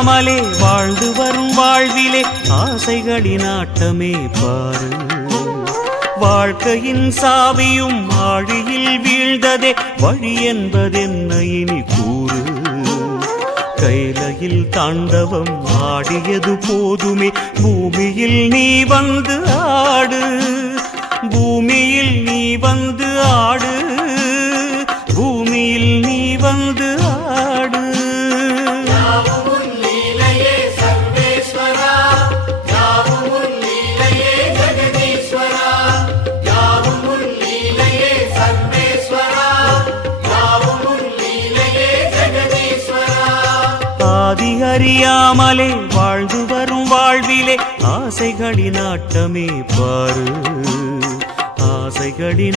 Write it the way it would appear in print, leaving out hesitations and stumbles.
அறியாமலே வாழ்ந்து வரும் வாழ்விலே ஆசைகளின் ஆட்டமே பாரு. வாழ்க்கையின் சாவியும் ஆழியில் வீழ்ந்ததே வழி என்பதென்ன இனி கூறு. கைலையில் தாண்டவம் ஆடியது போதுமே பூமியில் நீ வந்து ஆடு. பூமியில் நீ வந்து ஆடு. பூமியில் நீ வந்து ஆடு. ஆதி அறியாமலே வாழ்ந்து வரும் வாழ்விலே ஆசைகளின் ஆட்டமே பாரு. ஆசைகளின்